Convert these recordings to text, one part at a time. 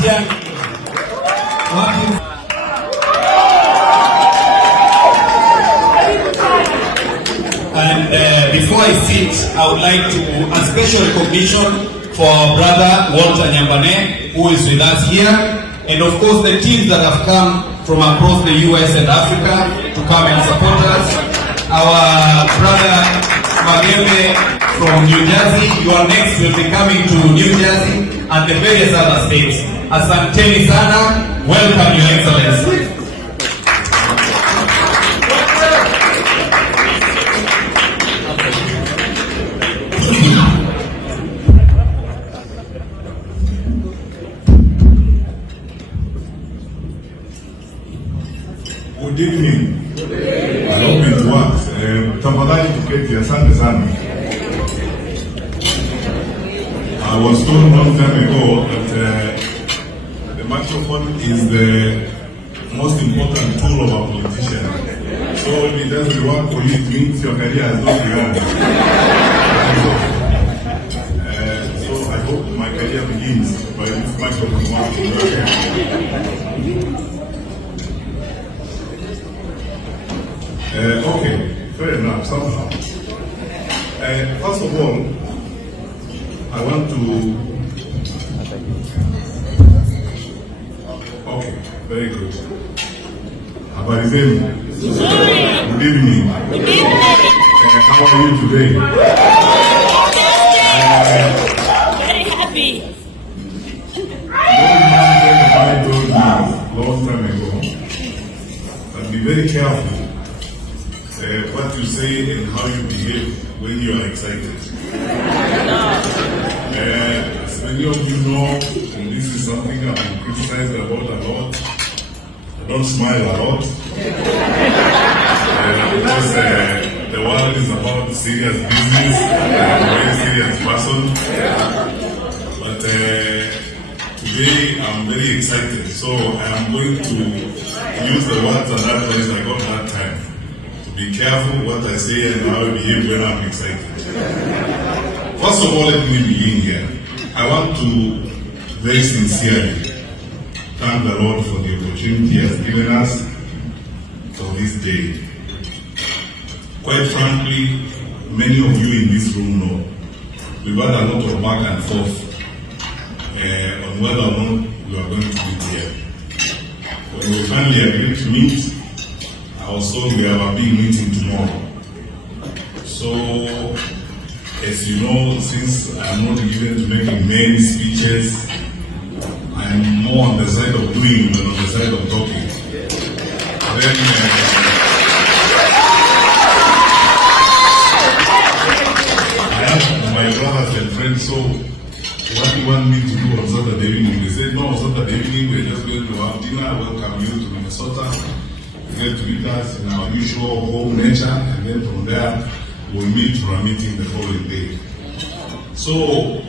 Matiang'i. And before I sit, I would like to a special recognition for our brother Walter Nyambane, who is with us here, and of course the teams that have come from across the US and Africa to come and support us. Our brother Mutembei from New Jersey, you are next, will be coming to New Jersey and the various other states. Asanteni sana, welcome Your Excellency. Good evening. I hope it works. Tafadhali tuketi, asante sana. I was told a long time ago that the microphone is the most important tool of a politician. So if it doesn't work for you, it means your career has not begun. So I hope my career begins by this microphone working. Okay, fair enough, somehow. First of all, I want to... Okay, very good. Habari zenu. Good evening. How are you today? Very happy. I told you a long time ago, but be very careful. What you say and how you behave when you are excited. As many of you know, and this is something I've been criticized about a lot, I don't smile a lot. Because the world is about serious business, I'm a very serious person. But today I'm very excited, so I'm going to use the words and advice I got that time. Be careful what I say and how I behave when I'm excited. First of all, let me begin here. I want to very sincerely thank the Lord for the opportunity He has given us for this day. Quite frankly, many of you in this room know we've had a lot of back and forth on whether or not we are going to be here. When we finally agreed to meet, I was told we have a big meeting tomorrow. So, as you know, since I'm not given to making many speeches, I'm more on the side of doing than on the side of talking. Then, I asked my brothers and friends, so what do you want me to do on Saturday evening? They said, no, on Saturday evening we're just going to have dinner, welcome you to Minnesota. Get to meet us in our usual home nature, and then from there we'll meet for a meeting the following day. So,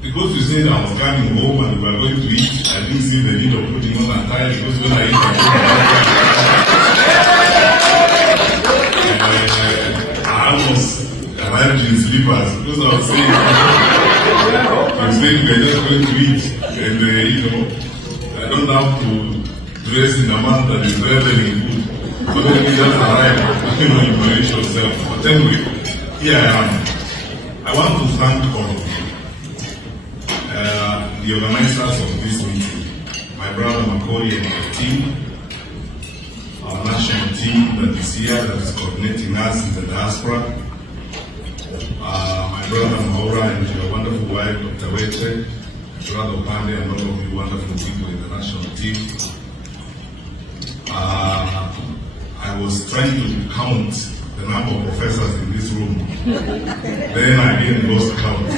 because you said I was coming home and we were going to eat, I didn't see the need of putting on a tie, because when I eat I almost arrived in slippers, because I was saying we're just going to eat, and I don't have to dress in a manner that is reveling food. So let me just arrive, you manage yourself. But anyway, here I am. I want to thank all of you, the organizers of this meeting, my brother Makori and my team, our national team that is here, that is coordinating us in the diaspora, my brother Maura and your wonderful wife, Dr. Weche, brother Pande, and all of you wonderful people in the national team. I was trying to count the number of professors in this room. Then I again lost count. I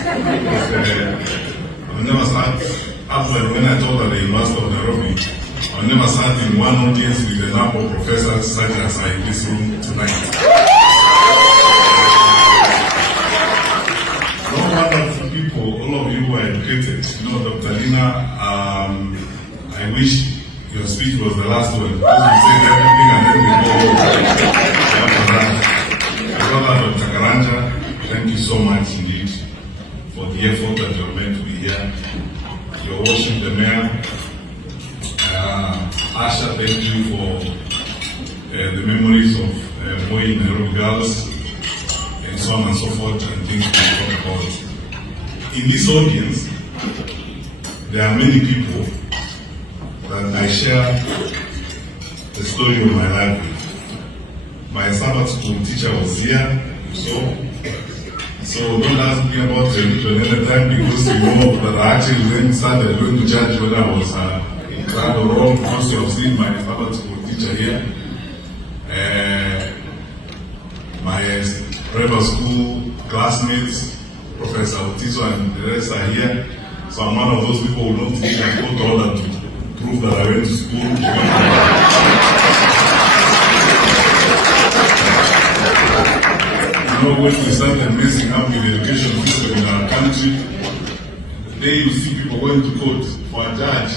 never sat, after when I taught at the University of Nairobi, I never sat in one audience with the number of professors such as are in this room tonight. No wonderful people, all of you were educated. You know, Dr. Lina, I wish your speech was the last one, because you said everything and then we go after that. My brother Dr. Karanja, thank you so much indeed for the effort that you have made to be here. Your worship, the mayor, Asha, thank you for the memories of Moi Nairobi girls, and so on and so forth, and things we talk about. In this audience, there are many people that I share the story of my life with. My Sabbath school teacher was here, so don't ask me about religion any time, because you know that I actually then started going to church when I was in crowd or wrong, because you have seen my Sabbath school teacher here. My private school classmates, Professor Otiso and the rest are here. So I'm one of those people who don't think I go to order to prove that I went to school. You know, when we started messing up with the education system in our country, the day you see people going to court for a judge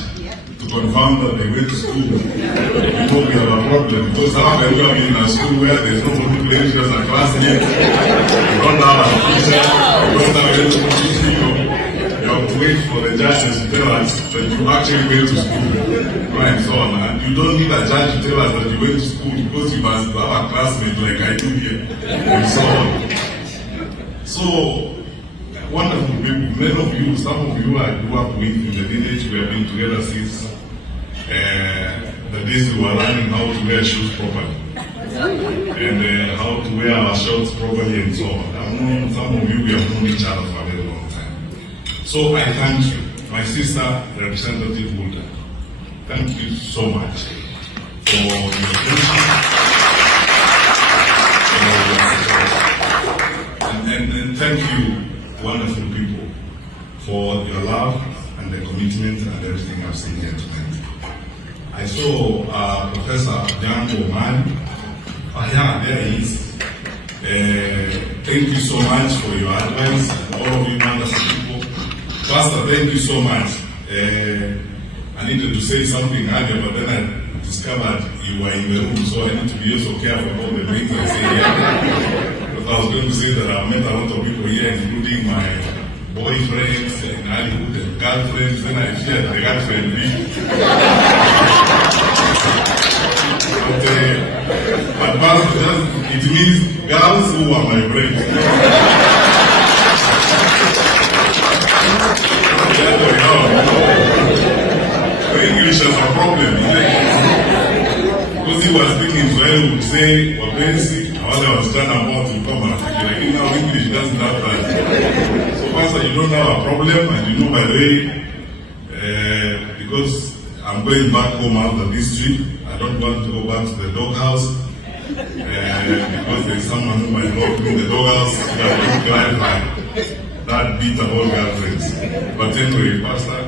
to confirm that they went to school, you know we have a problem. Because how can you have been in a school where there's nobody who plays as a classmate, you don't have a teacher, you don't have a teacher, you have to wait for the judges to tell us that you actually went to school, right, so on. And you don't need a judge to tell us that you went to school, because you must have a classmate like I do here, and so on. So, wonderful people, many of you, some of you I grew up with in the village. We have been together since the days we were learning how to wear shoes properly, and how to wear our shorts properly, and so on. I've known some of you, we have known each other for a very long time. So I thank you, my sister, Representative Mulima. Thank you so much for your attention. And thank you, wonderful people, for your love and the commitment and everything I've seen here tonight. I saw Professor Jalang'o. Yeah, there he is. Thank you so much for your advice, all of you wonderful people. Pastor, thank you so much. I needed to say something earlier, but then I discovered you were in the room, so I need to be also careful about the things I say here. But I was going to say that I've met a lot of people here, including my boyfriends and Hollywood and girlfriends, and I fear the girlfriend leave. But Pastor, it means girls who are my friends. English has a problem, because he was speaking Swahili, would say wapenzi, wale wasichana ambao tulikuwa marafiki, lakini now English doesn't have that. So Pastor, you don't have a problem, and you know, by the way, because I'm going back home after this trip, I don't want to go back to the doghouse, because there's someone who might not be in the doghouse, so I don't clarify that bit about girlfriends. But anyway, Pastor,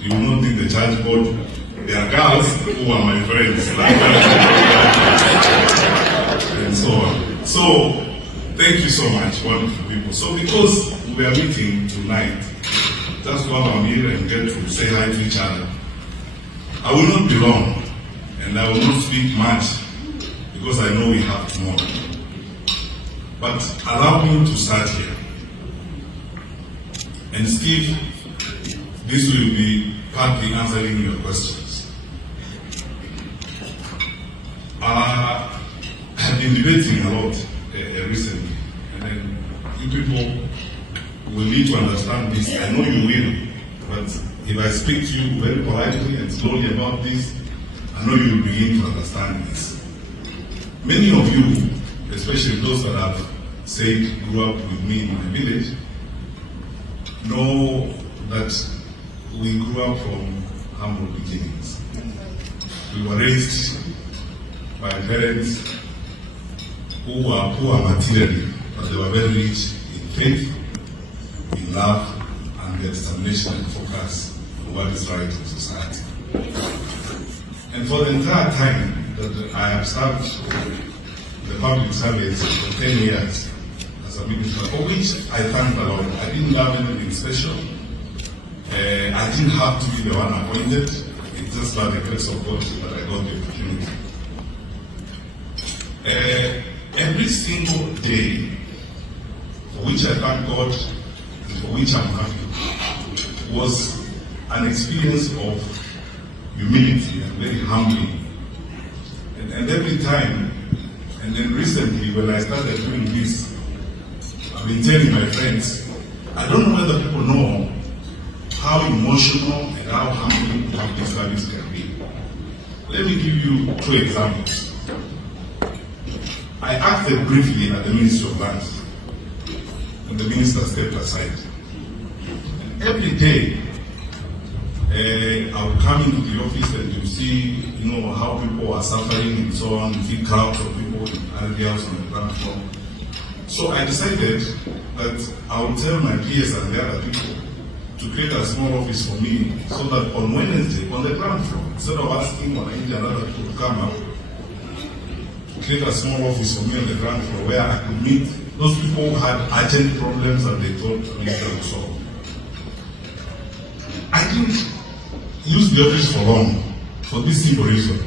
you will not need the church board. There are girls who are my friends, and so on. So, thank you so much, wonderful people. So, because we are meeting tonight, just while I'm here and get to say hi to each other, I will not be long, and I will not speak much, because I know we have tomorrow. But allow me to start here. And Steve, this will be partly answering your questions. I have been debating a lot recently, and you people will need to understand this. I know you will, but if I speak to you very politely and slowly about this, I know you will begin to understand this. Many of you, especially those that have said grew up with me in my village, know that we grew up from humble beginnings. We were raised by parents who were poor materially, but they were very rich in faith, in love, and their determination and focus on what is right in society. And for the entire time that I have served the public service for 10 years as a minister, for which I thank the Lord. I didn't have anything special. I didn't have to be the one appointed. It's just by the grace of God that I got the opportunity. Every single day, for which I thank God and for which I'm happy, was an experience of humility and very humbling. And every time, and then recently when I started doing this, I've been telling my friends, I don't know whether people know how emotional and how humbling public service can be. Let me give you 2 examples. I acted briefly at the Ministry of Lands, and the minister stepped aside. And every day, I would come into the office and you see, how people are suffering and so on. You see crowds of people in areas on the ground floor. So I decided that I would tell my peers and the other people to create a small office for me, so that on Wednesday, on the ground floor, instead of asking one and other people to come up, create a small office for me on the ground floor where I could meet those people who had urgent problems and they thought they would solve. I didn't use the office for long, for this simple reason.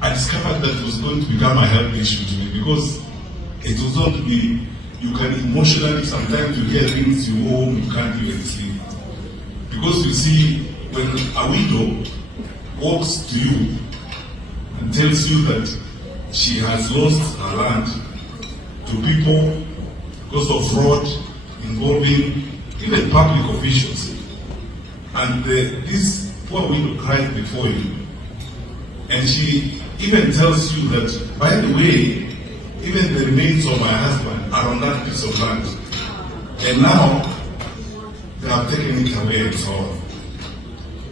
I discovered that it was going to become a health issue to me, because it was going to be, you can emotionally, sometimes you hear things, you go home, you can't even sleep. Because you see, when a widow walks to you and tells you that she has lost her land to people because of fraud involving even public officials, and this poor widow cries before you, and she even tells you that, by the way, even the remains of my husband are on that piece of land, and now they have taken it away and so on.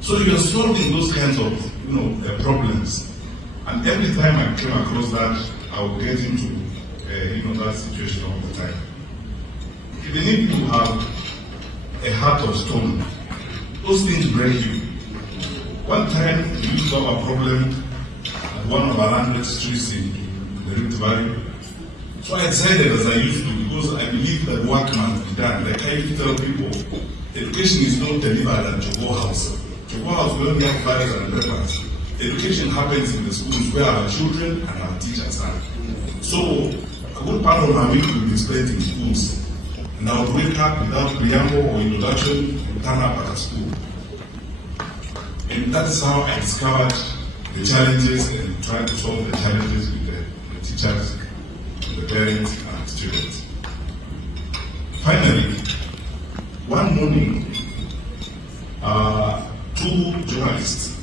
So you're solving those kinds of problems, and every time I came across that, I would get into that situation all the time. Even if you have a heart of stone, those things break you. One time we used to have a problem at one of our landed streets in the Rift Valley. So I decided, as I used to, because I believe that work must be done. Like I used to tell people, education is not delivered at Jogo House. Jogo House, we only have fathers and members. Education happens in the schools where our children and our teachers are. So a good part of my week will be spent in schools. And I would wake up without preamble or introduction and turn up at school. And that's how I discovered the challenges and tried to solve the challenges with the teachers, the parents, and the students. Finally, one morning, 2 journalists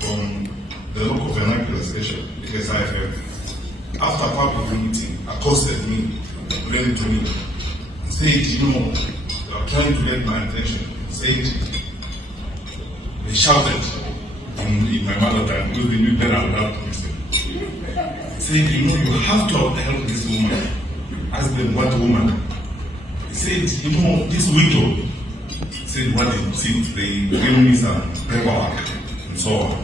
from the local vernacular station, BKKNEWSKENYATV, after a public meeting, accosted me, really to me, and said, they are trying to get my attention. Said, they shouted in my mother tongue, because they knew that I would have to listen. Said, you have to help this woman. Ask them, what woman? He said, this widow. Said, what they said, they gave me some paperwork and so on.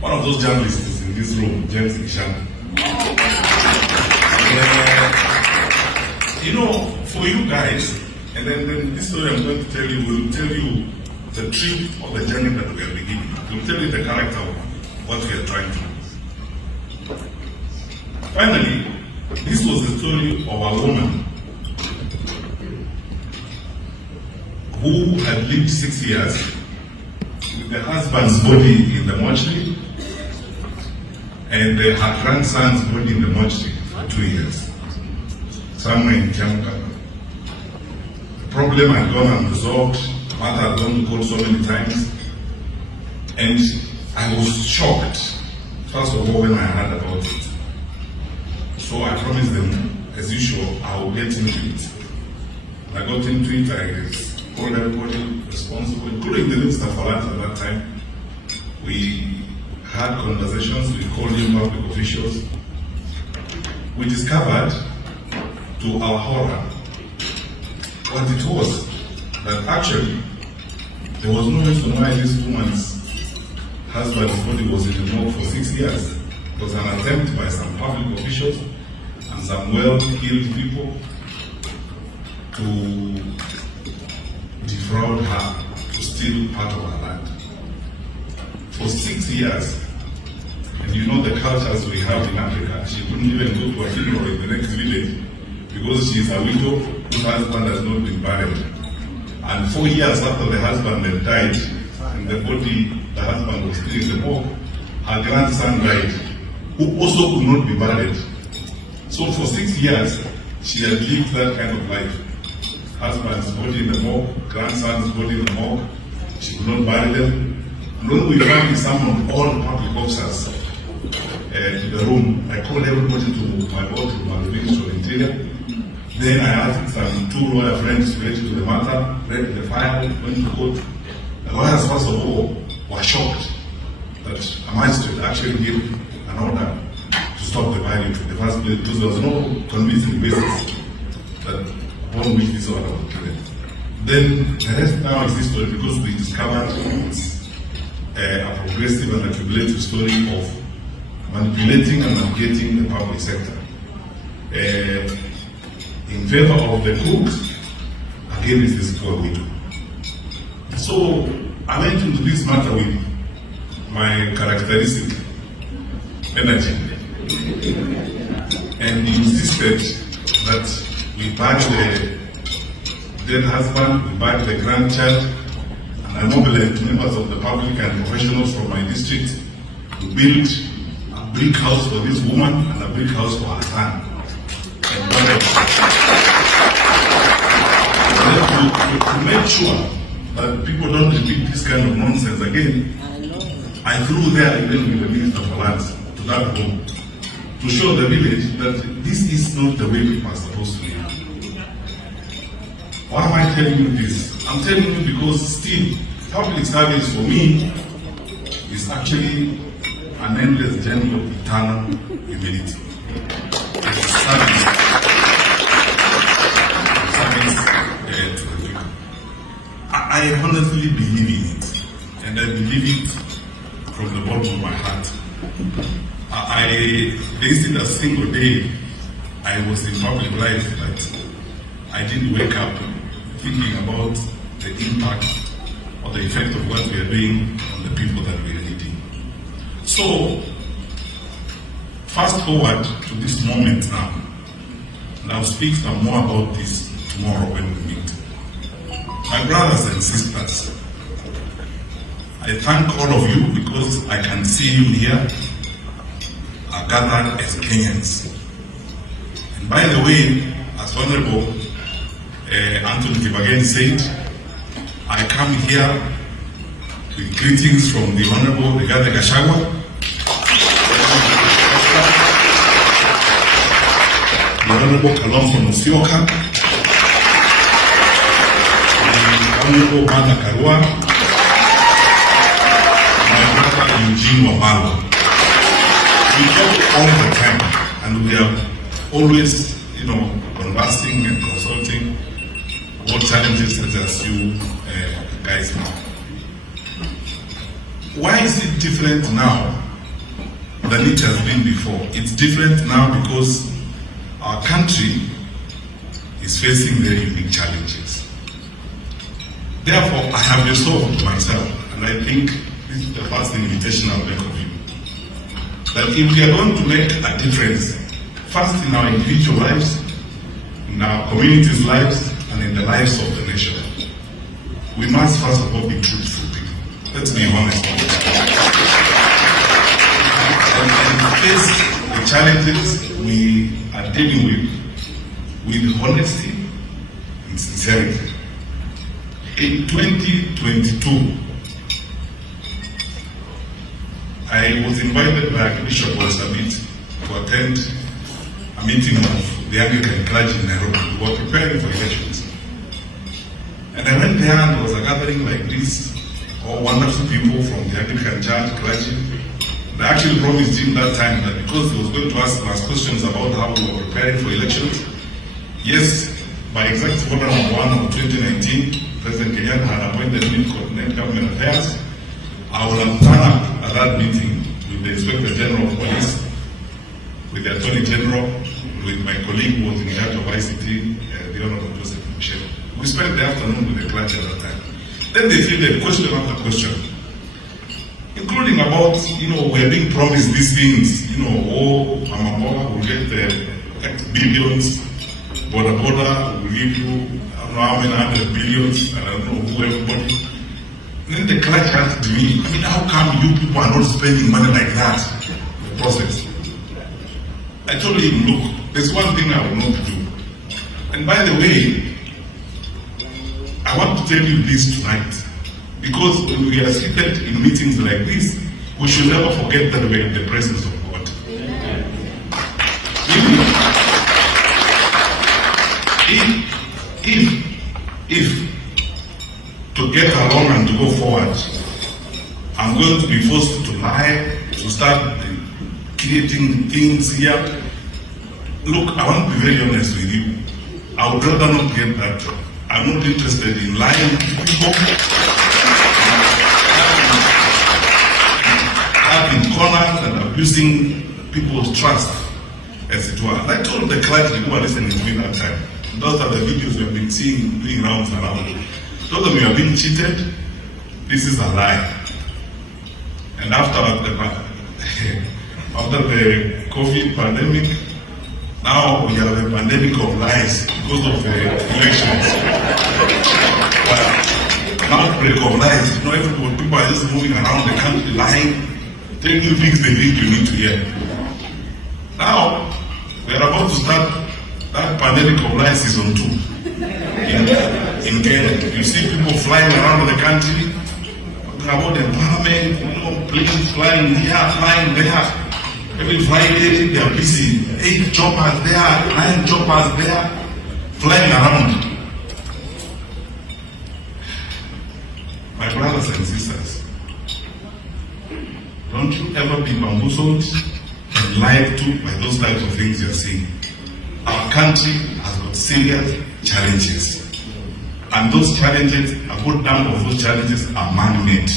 One of those journalists is in this room, James Isham. For you guys, and then this story I'm going to tell you will tell you the truth of the journey that we are beginning. It will tell you the character of what we are trying to do. Finally, this was the story of a woman who had lived 6 years with the husband's body in the mortuary and her grandson's body in the mortuary for 2 years, somewhere in Kiamka. The problem had gone unresolved. Mother had gone to court so many times, and I was shocked, first of all, when I heard about it. So I promised them, as usual, I will get into it. I got into it, I called everybody responsible, including the Minister for Lands at that time. We had conversations, we called in public officials. We discovered, to our horror, what it was, that actually there was no reason why this woman's husband's body was in the morgue for 6 years. It was an attempt by some public officials and some well-heeled people to defraud her, to steal part of her land. For 6 years, and the cultures we have in Africa, she couldn't even go to a funeral in the next village because she is a widow whose husband has not been buried. And 4 years after the husband had died, in the body the husband was still in the morgue, her grandson died, who also could not be buried. So for 6 years, she had lived that kind of life. Husband's body in the morgue, grandson's body in the morgue. She could not bury them. And when we finally summoned all the public officers to the room, I called everybody to my boardroom at the Ministry of Interior. Then I asked some 2 lawyer friends to get to the matter, read the file, went to court. The lawyers, first of all, were shocked that a magistrate actually gave an order to stop the violence in the first place, because there was no convincing basis that upon which this order was given. Then the rest now is history, because we discovered it's a progressive and accumulative story of manipulating and navigating the public sector in favor of the crooks against this poor widow. So I went into this matter with my characteristic energy and insisted that we bury the dead husband, we bury the grandchild, and I mobilized members of the public and professionals from my district to build a brick house for this woman and a brick house for her son. And to make sure that people don't repeat this kind of nonsense again, I flew there even with the Minister for Lands to that home to show the village that this is not the way people are supposed to live. Why am I telling you this? I'm telling you because still, public service for me is actually an endless journey of eternal humility. It's a service to the people. I honestly believe in it, and I believe it from the bottom of my heart. There isn't a single day I was in public life that I didn't wake up thinking about the impact or the effect of what we are doing on the people that we are leading. So, fast forward to this moment now, and I'll speak some more about this tomorrow when we meet. My brothers and sisters, I thank all of you because I can see you here are gathered as Kenyans. And by the way, as Honorable Ntv said, I come here with greetings from the Honorable Rigathi Gachagua, the Honorable Kalonzo Musyoka, the Honorable Martha Karua, my brother Eugene Wamalo. We talk all the time, and we are always, conversing and consulting what challenges such as you guys know. Why is it different now than it has been before? It's different now because our country is facing very unique challenges. Therefore, I have resolved myself, and I think this is the first invitation I'll make of you, that if we are going to make a difference, first in our individual lives, in our communities' lives, and in the lives of the nation, we must first of all be truthful people. Let's be honest. And face the challenges we are dealing with honesty and sincerity. In 2022, I was invited by Bishop Sabit to attend a meeting of the Anglican clergy in Nairobi. We were preparing for elections. And I went there and there was a gathering like this, all wonderful people from the Anglican church, clergy. And I actually promised him that time that because he was going to ask us questions about how we were preparing for elections, yes, by exact order number 1 of 2019, President Kenyatta had appointed me to coordinate government affairs. I will have turned up at that meeting with the Inspector General of Police, with the Attorney General, with my colleague who was in charge of ICT, the Honorable Joseph Michel. We spent the afternoon with the clergy at that time. Then they fielded question after question, including about, we are being promised these things, Amambola will get X billions, Boda will give you, I don't know how many hundred billions, I don't know who, everybody. Then the clerk asked me, how come you people are not spending money like that? The process. I told him, look, there's one thing I will not do. And by the way, I want to tell you this tonight, because when we are seated in meetings like this, we should never forget that we are in the presence of God. If to get along and to go forward, I'm going to be forced to lie, to start creating things here. Look, I want to be very honest with you. I would rather not get that job. I'm not interested in lying to people, having corners and abusing people's trust, as it were. And I told the clients who are listening to me that time, those are the videos we have been seeing doing rounds around. Those of you have been cheated, this is a lie. And after the COVID pandemic, now we have a pandemic of lies because of the elections. Now outbreak of lies, everybody, people are just moving around the country lying, telling you things they think you need to hear. Now, we are about to start that pandemic of lies season 2 in Kenya. You see people flying around the country, talking about empowerment, planes flying here, flying there. Every Friday they are busy. 8 choppers there, 9 choppers there, flying around. My brothers and sisters, don't you ever be bamboozled and lied to by those types of things you're seeing. Our country has got serious challenges. And those challenges, a good number of those challenges are man-made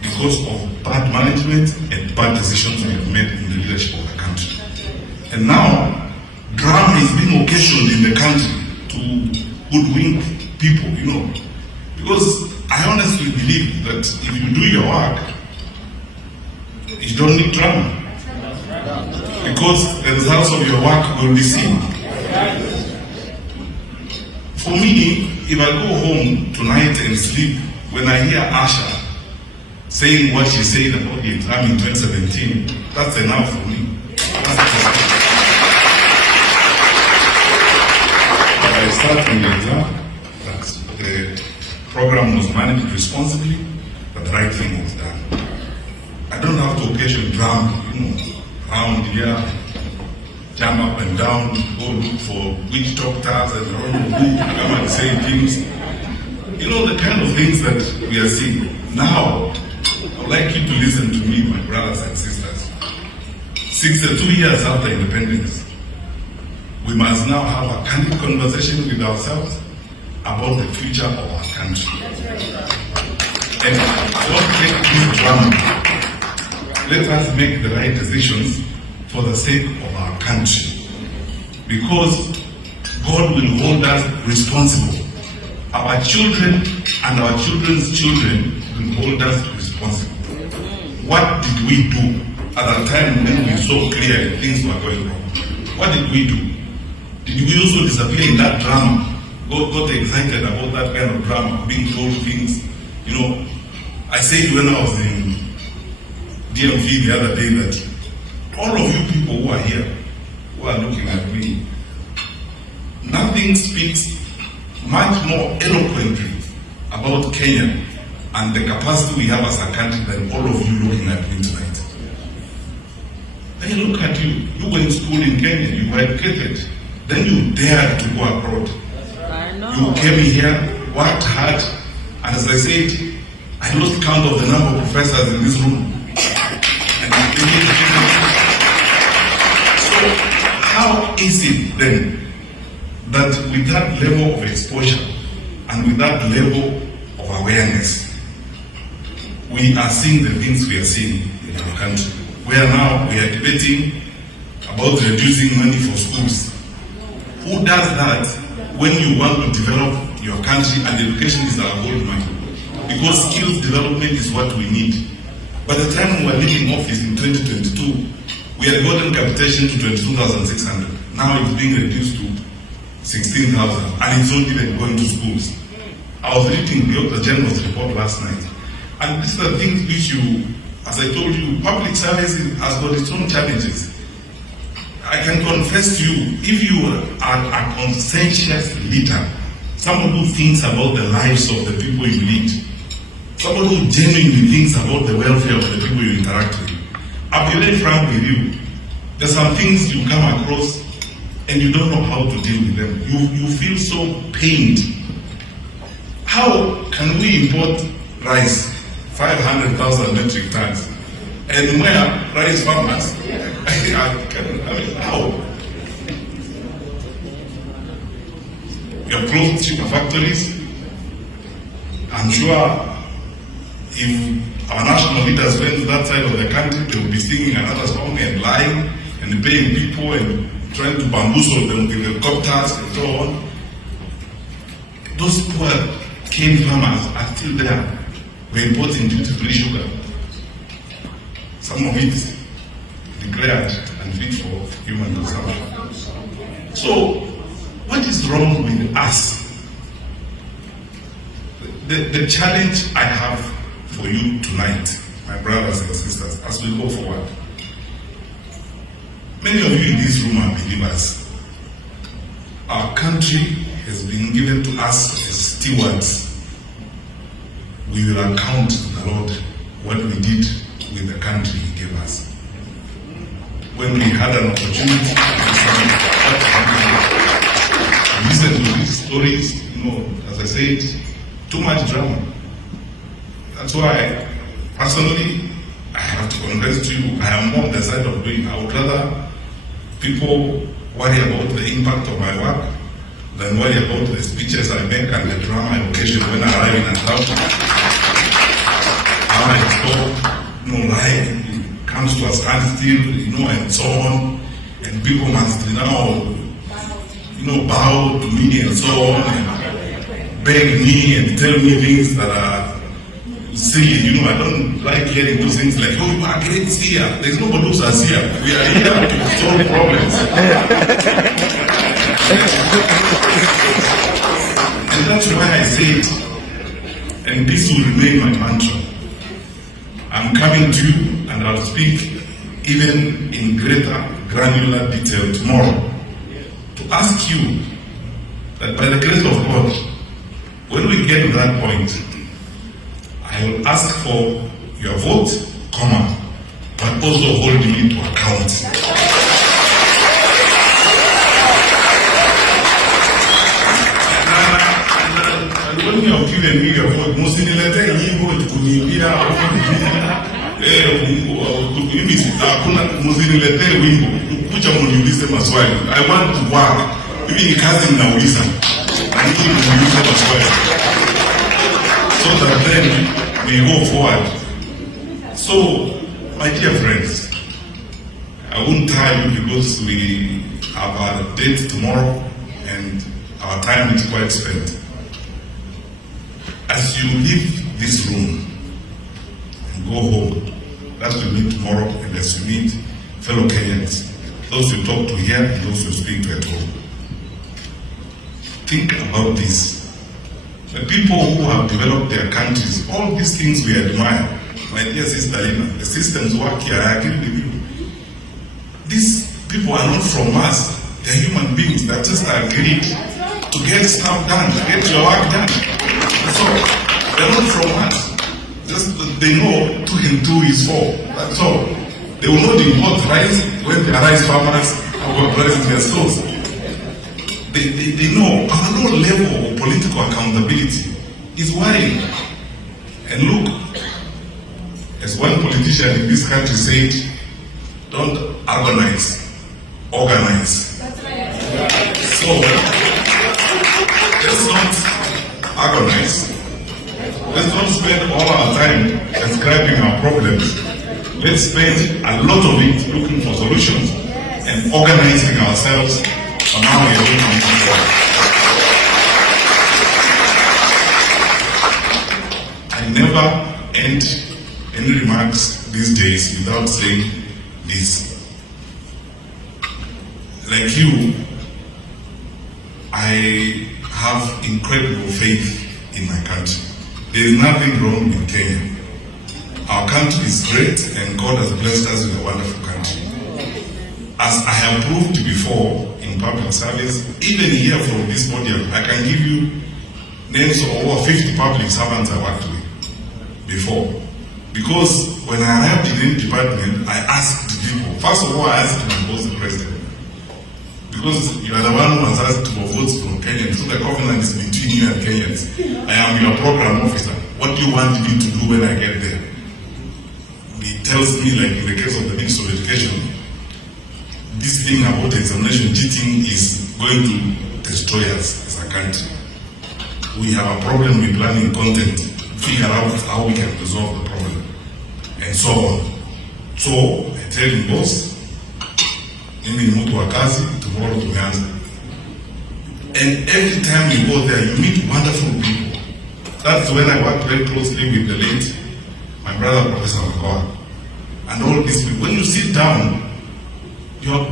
because of bad management and bad decisions we have made in the leadership of the country. And now, drama is being occasioned in the country to hoodwink people, because I honestly believe that if you do your work, you don't need drama. Because the results of your work will be seen. For me, if I go home tonight and sleep, when I hear Asha saying what she said about the exam in 2017, that's enough for me. But I start from the exam that the program was managed responsibly, but the right thing was done. I don't have to occasion drama, around here, jump up and down, go look for witch doctors and all who come and say things. The kind of things that we are seeing. Now, I would like you to listen to me, my brothers and sisters. 62 years after independence, we must now have a candid conversation with ourselves about the future of our country. And don't take this drama. Let us make the right decisions for the sake of our country. Because God will hold us responsible. Our children and our children's children will hold us responsible. What did we do at a time when we saw clearly things were going wrong? What did we do? Did we also disappear in that drama? Got excited about that kind of drama, being told things. I said when I was in DMV the other day that all of you people who are here, who are looking at me, nothing speaks much more eloquently about Kenya and the capacity we have as a country than all of you looking at me tonight. They look at you. You went to school in Kenya, you were educated. Then you dared to go abroad. You came here, worked hard, and as I said, I lost count of the number of professors in this room. So how is it then that with that level of exposure and with that level of awareness, we are seeing the things we are seeing in our country? Where now we are debating about reducing money for schools. Who does that when you want to develop your country and education is our gold mine? Because skills development is what we need. By the time we were leaving office in 2022, we had gotten capitation to 22,600. Now it's being reduced to 16,000, and it's not even going to schools. I was reading the General's report last night, and these are the things which you, as I told you, public service has got its own challenges. I can confess to you, if you are a conscientious leader, someone who thinks about the lives of the people you lead, someone who genuinely thinks about the welfare of the people you interact with, I'll be very frank with you. There's some things you come across and you don't know how to deal with them. You feel so pained. How can we import rice, 500,000 metric tons, and where rice farmers? I mean, how? We have closed sugar factories. I'm sure if our national leaders went to that side of the country, they would be singing another song and lying and paying people and trying to bamboozle them with helicopters and so on. Those poor cane farmers are still there. We're importing duty-free sugar. Some of it declared unfit for human consumption. So, what is wrong with us? The challenge I have for you tonight, my brothers and sisters, as we go forward. Many of you in this room are believers. Our country has been given to us as stewards. We will account to the Lord what we did with the country He gave us. When we had an opportunity to listen to these stories, as I said, too much drama. That's why, personally, I have to confess to you, I am on the side of doing. I would rather people worry about the impact of my work than worry about the speeches I make and the drama I occasion when I arrive in a town. How I talk, life comes to a standstill, and so on, and people must now, bow to me and so on, and beg me and tell me things that are silly. I don't like hearing those things like, oh, you are great here. There's nobody who's us here. We are here to solve problems. And that's why I said, and this will remain my mantra, I'm coming to you and I'll speak even in greater granular detail tomorrow to ask you that by the grace of God, when we get to that point, I will ask for your vote, but also hold me to account. And when you have given me your vote, msiniletee nyimbo kuniimbia msiniletee wimbo kuja mniulize maswali. I want to work. Mimi ni kazi ninauliza. Mniulize maswali. So that then we go forward. So, my dear friends, I won't tire you because we have a date tomorrow and our time is quite spent. As you leave this room and go home, that's we meet tomorrow, and as you meet fellow Kenyans, those you talk to here and those you speak to at home, think about this. The people who have developed their countries, all these things we admire, my dear sister Lina, the systems work here, I agree with you. These people are not from us. They're human beings that just agreed to get stuff done, to get your work done. So, they're not from us. Just they know 2 and 2 is 4. That's all. They will not import rice when the rice farmers have rice in their stores. They know our low level of political accountability is worrying. And look, as one politician in this country said, don't agonize, organize. So, let's not agonize. Let's not spend all our time describing our problems. Let's spend a lot of it looking for solutions and organizing ourselves on how we are going to move forward. I never end any remarks these days without saying this. Like you, I have incredible faith in my country. There is nothing wrong with Kenya. Our country is great and God has blessed us with a wonderful country. As I have proved before in public service, even here from this podium, I can give you names of over 50 public servants I worked with before. Because when I arrived in any department, I asked people, first of all, I asked my boss, the president, because you are the one who has asked for votes from Kenyans, so the covenant is between you and Kenyans. I am your program officer. What do you want me to do when I get there? He tells me, like in the case of the Minister of Education, this thing about examination cheating is going to destroy us as a country. We have a problem with planning content, figure out how we can resolve the problem, and so on. So I tell him, boss, mimi ni mtu wa kazi, tomorrow tumeanza. And every time you go there, you meet wonderful people. That's when I worked very closely with the late, my brother, Professor Makoa, and all these people. When you sit down, you're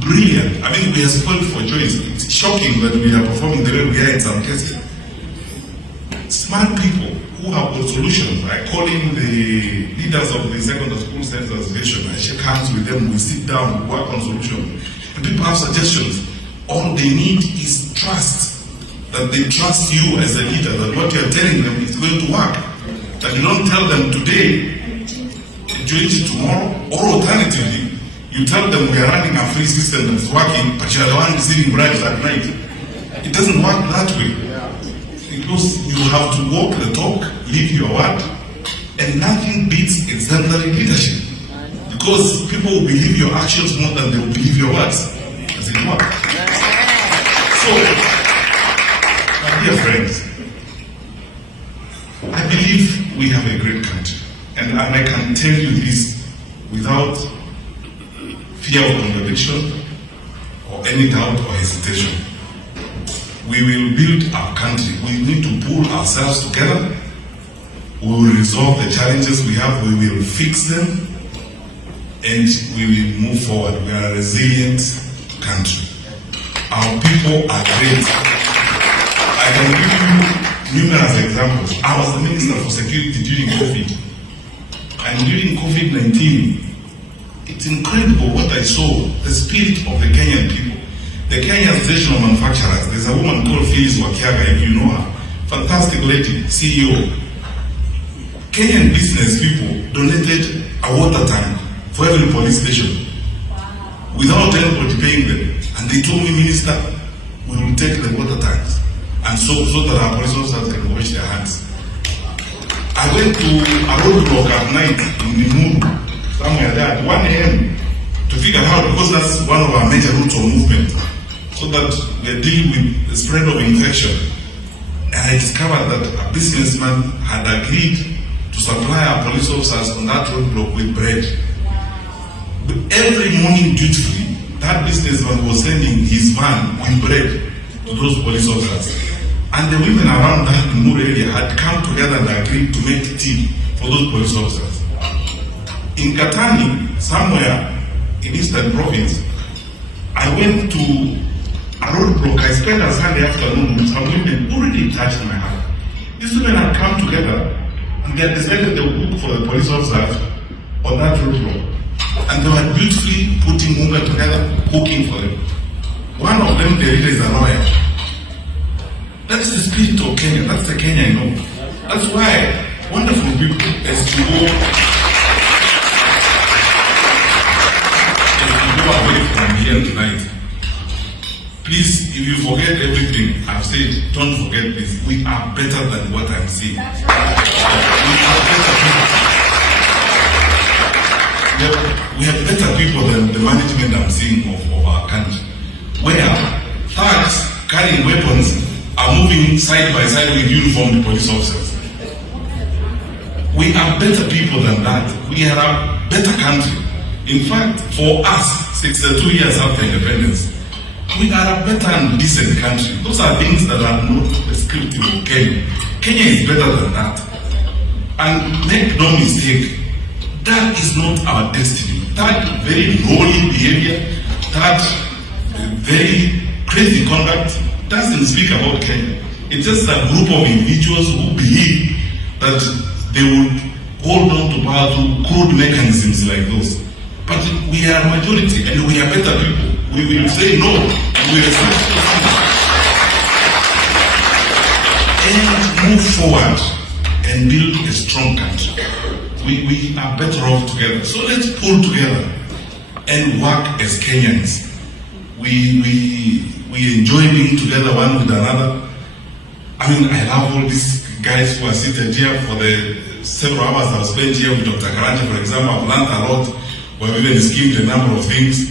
brilliant. I mean, we are spoiled for choice. It's shocking that we are performing the way we are in some cases. Smart people who have got solutions. I call in the leaders of the secondary school center association. I shake hands with them. We sit down, we work on solutions. And people have suggestions. All they need is trust. That they trust you as a leader, that what you're telling them is going to work. That you don't tell them today, change it tomorrow, or alternatively, you tell them we are running a free system that's working, but you're the one receiving bribes at night. It doesn't work that way. Because you have to walk the talk, live your word, and nothing beats exemplary leadership. Because people will believe your actions more than they will believe your words. Does it work? So, my dear friends, I believe we have a great country. And I can tell you this without fear of contradiction or any doubt or hesitation. We will build our country. We need to pull ourselves together. We will resolve the challenges we have. We will fix them. And we will move forward. We are a resilient country. Our people are great. I can give you numerous examples. I was the Minister for Security during COVID. And during COVID-19, it's incredible what I saw, the spirit of the Kenyan people. The Kenyan stational manufacturers, there's a woman called Phyllis Wakiaga, if you know her, fantastic lady, CEO. Kenyan business people donated a water tank for every police station without anybody paying them. And they told me, Minister, we will take the water tanks and so that our police officers can wash their hands. I went to a roadblock at night in the moon, somewhere there at 1 a.m. to figure out, because that's one of our major routes of movement, so that we're dealing with the spread of infection. And I discovered that a businessman had agreed to supply our police officers on that roadblock with bread. But every morning dutifully, that businessman was sending his van with bread to those police officers. And the women around that Nur area had come together and agreed to make tea for those police officers. In Katani, somewhere in Eastern Province, I went to a roadblock. I spent a Sunday afternoon with some women who really touched my heart. These women had come together and they had decided they would cook for the police officers on that roadblock. And they were beautifully putting Munga together, cooking for them. One of them, the leader, is a lawyer. That's the spirit of Kenya. That's the Kenya I know. That's why wonderful people as you go away from here tonight. Please, if you forget everything I've said, don't forget this. We are better than what I'm saying. We are better people. We have better people than the management I'm seeing of our country. Where thugs carrying weapons are moving side by side with uniformed police officers. We are better people than that. We are a better country. In fact, for us, 62 years after independence, we are a better and decent country. Those are things that are not descriptive of Kenya. Kenya is better than that. And make no mistake, that is not our destiny. That very lowly behavior, that very crazy conduct, doesn't speak about Kenya. It's just a group of individuals who believe that they would hold on to power through crude mechanisms like those. But we are majority and we are better people. We will say no and we will and move forward and build a strong country. We are better off together. So let's pull together and work as Kenyans. We enjoy being together one with another. I mean, I love all these guys who are seated here for the several hours I've spent here with Dr. Karanja, for example. I've learned a lot. We have even schemed a number of things.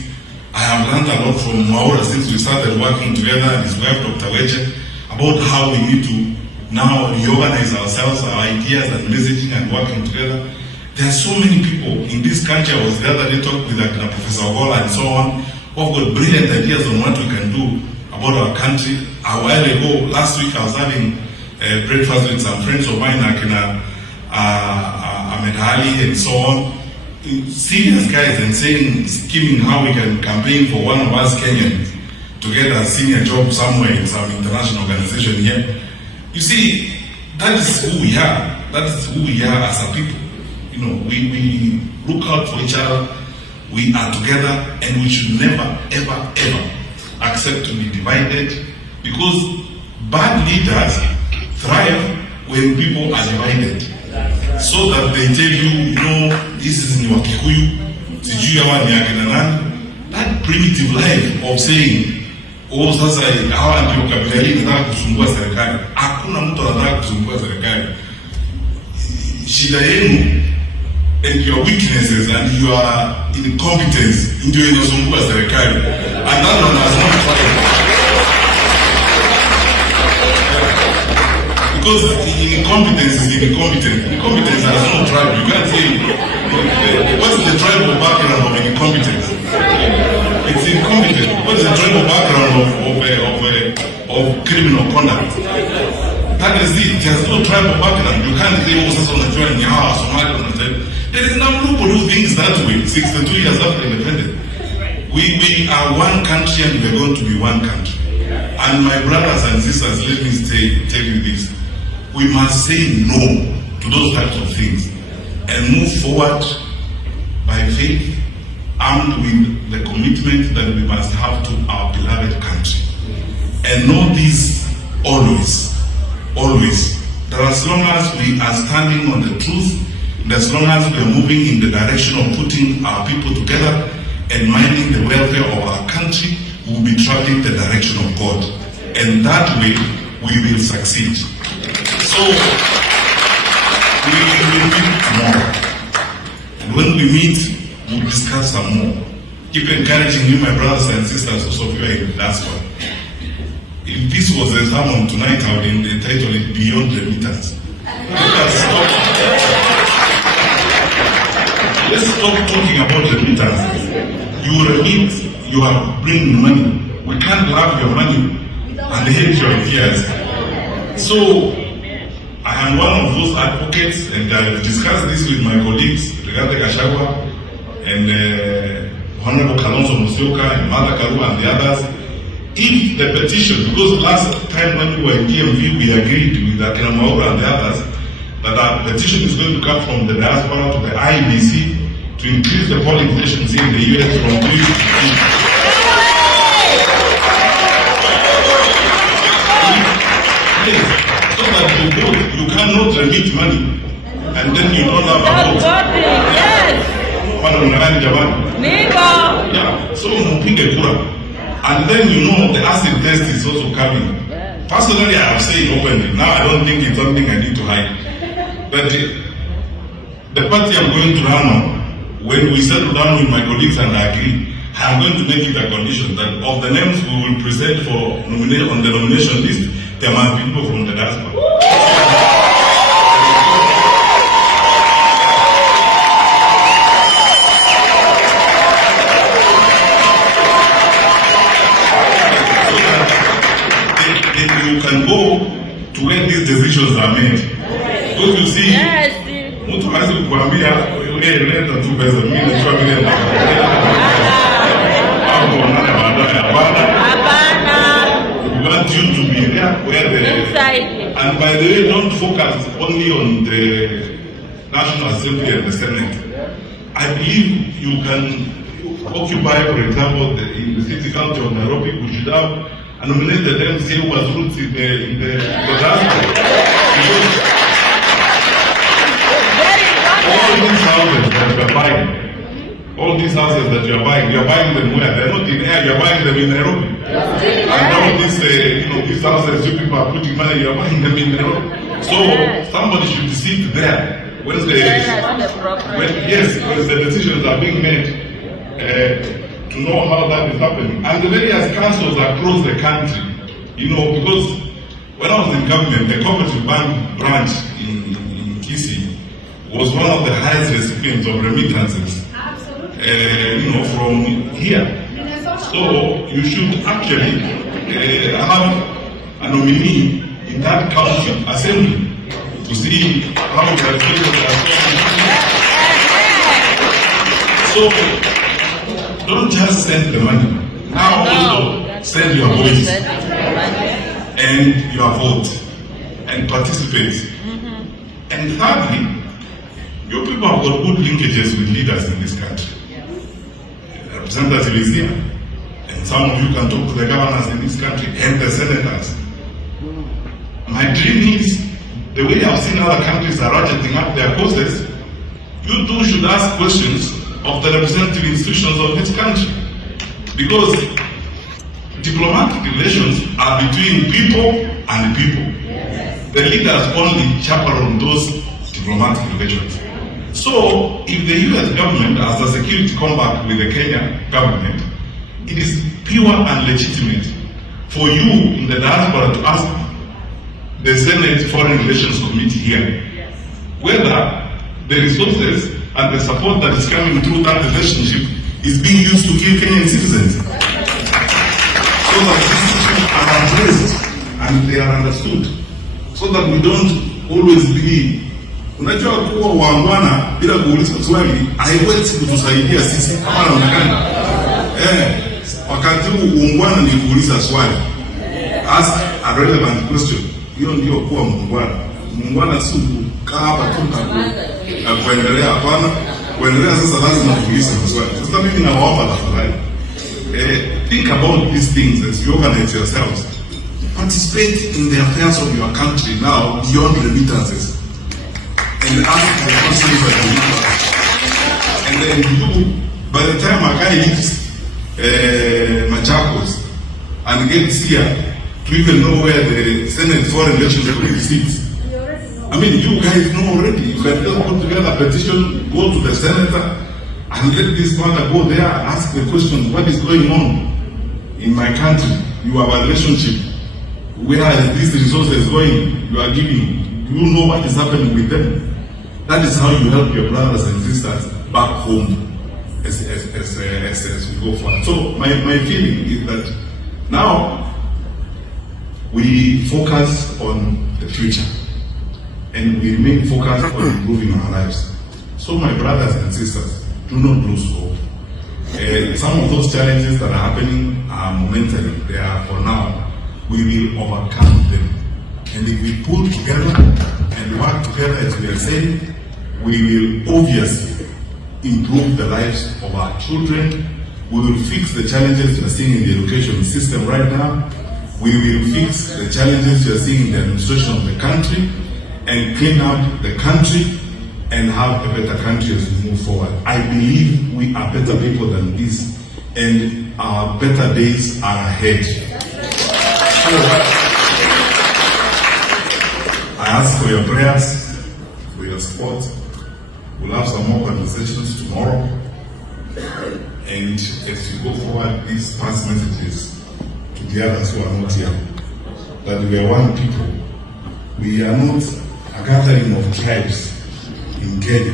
I have learned a lot from Maura since we started working together and his wife, Dr. Weche, about how we need to now reorganize ourselves, our ideas and messaging and working together. There are so many people in this country. I was the other day talking with Professor Ogola and so on, who have got brilliant ideas on what we can do about our country. A while ago, last week, I was having breakfast with some friends of mine, like Ahmed Ali and so on. Serious guys, and scheming how we can campaign for one of us Kenyans to get a senior job somewhere in some international organization here. You see, that is who we are. That is who we are as a people. You know, we look out for each other. We are together, and we should never, ever, ever accept to be divided, because bad leaders thrive when people are divided. So that they tell you, you know, this is ni Wakikuyu, sijui hawa ni akina nani. That primitive life of saying, oh, sasa hawa ndio kabila hili nataka kusumbua serikali. Hakuna mtu anataka kusumbua serikali. Shida yenu and your weaknesses and your incompetence ndio inasumbua serikali. And that one has not tried. Because incompetence is incompetent. Incompetence has no tribe. You can't say, what's the tribal background of incompetence? It's incompetent. What's the tribal background of criminal conduct? That is it. There's no tribal background. You can't say, oh, sasa unajua ni hawa Somali unajua. There is no group who do things that way. 62 years after independence. We are one country and we're going to be one country. And my brothers and sisters, let me tell you this. We must say no to those types of things and move forward by faith, armed with the commitment that we must have to our beloved country. And know this always, that as long as we are standing on the truth, and as long as we are moving in the direction of putting our people together and minding the welfare of our country, we will be traveling the direction of God. And that way, we will succeed. So, we will meet tomorrow. And when we meet, we'll discuss some more. Keep encouraging you, my brothers and sisters, also if you are in the diaspora. If this was a sermon tonight, I would entitle it Beyond Remittance. Let's stop talking about remittances. You remit, you are bringing money. We can't love your money and hate your fears. So, I am one of those advocates, and I've discussed this with my colleagues, Rigathi Gachagua, and Honorable Kalonzo Musyoka, and Mother Karu, and the others. If the petition, because last time when we were in DMV, we agreed with Akina Maura and the others, that our petition is going to come from the diaspora to the IBC to increase the polling stations in the US from 3 to 8. So that you cannot remit money and then you don't have a vote. Yes. Yeah. So mpige kura. And then you know the acid test is also coming. Personally, I have said openly. Now I don't think it's something I need to hide. But the party I'm going to run on, when we settle down with my colleagues and I agree, I'm going to make it a condition that of the names we will present for on the nomination list, there must be people from the diaspora. You can go to where these decisions are made. Because you see, mtu hawezi kukuambia leta tu pesa mimi nachukua vile nataka. Hapo unaona baadaye hapana. want you to be there where and by the way, don't focus only on the National Assembly and the Senate. I believe you can occupy, for example, in the city council of Nairobi. We should have nominated them, say who was roots in the diaspora. All these houses that you are buying them where? They're not in air, you're buying them in Nairobi. And all these, these houses you people are putting money, you're buying them in Nairobi. So somebody should sit there when the decisions are being made to know how that is happening. And the various councils across the country, because when I was in government, the cooperative bank branch in Kisii was one of the highest recipients of remittances. From here. So you should actually have a nominee in that county assembly to see how the people are. So don't just send the money. Now also send your voice and your vote and participate. And thirdly, your people have got good linkages with leaders in this country. Representative is here, and some of you can talk to the governors in this country and the senators. My dream is, the way I've seen other countries are ratcheting up their costs, you too should ask questions of the representative institutions of this country. Because diplomatic relations are between people and people. The leaders only chaperone those diplomatic relations. So, if the US government has a security compact with the Kenyan government, it is pure and legitimate for you in the diaspora to ask the Senate Foreign Relations Committee here whether the resources and the support that is coming through that relationship is being used to kill Kenyan citizens. So that these issues are addressed and they are understood. So that we don't always be unajua kuwa waangwana bila kuuliza swali haiwezi kutusaidia sisi kama naonekana. Wakati huu uungwana ni kuuliza swali. Ask a relevant question. Hiyo ndio kuwa muungwana. Muungwana si kukaa hapa tu na kuendelea hapana. Kuendelea sasa lazima kuuliza swali. Sasa mimi nawaomba tafadhali. Think about these things as you organize yourselves. Participate in the affairs of your country now beyond remittances. And ask the questions that you need to ask. And then you, by the time a guy leaves Machakos and gets here to even know where the Senate Foreign Relations Committee sits, I mean, you guys know already. You can just put together a petition, go to the senator, and let this matter go there and ask the question, what is going on in my country? You have a relationship. Where is these resources going? You are giving. You know what is happening with them. That is how you help your brothers and sisters back home as we go forward. So my feeling is that now we focus on the future and we remain focused on improving our lives. So my brothers and sisters, do not lose hope. Some of those challenges that are happening are momentary. They are for now. We will overcome them. And if we pull together and work together as we are saying, we will obviously improve the lives of our children. We will fix the challenges we are seeing in the education system right now. We will fix the challenges we are seeing in the administration of the country and clean up the country and have a better country as we move forward. I believe we are better people than this and our better days are ahead. I ask for your prayers, for your support. We'll have some more conversations tomorrow. And as we go forward, these past messages to the others who are not here, that we are one people. We are not a gathering of tribes in Kenya.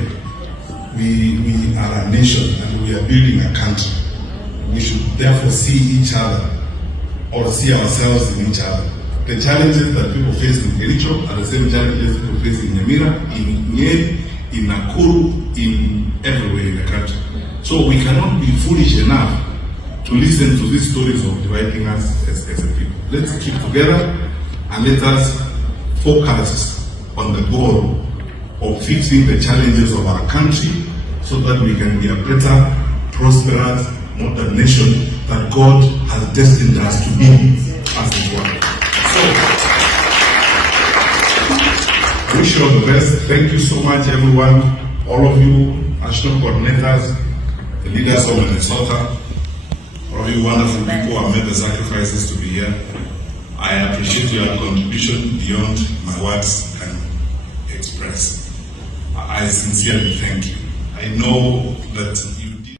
We are a nation and we are building a country. We should therefore see each other or see ourselves in each other. The challenges that people face in Kericho are the same challenges people face in Nyamira, in Nyeri, in Nakuru, in everywhere in the country. So we cannot be foolish enough to listen to these stories of dividing us as a people. Let's keep together and let us focus on the goal of fixing the challenges of our country so that we can be a better, prosperous, modern nation that God has destined us to be as a one. So, I wish you all the best. Thank you so much, everyone, all of you, national coordinators, the leaders of Minnesota, all of you wonderful people who have made the sacrifices to be here. I appreciate your contribution beyond my words can express. I sincerely thank you. I know that you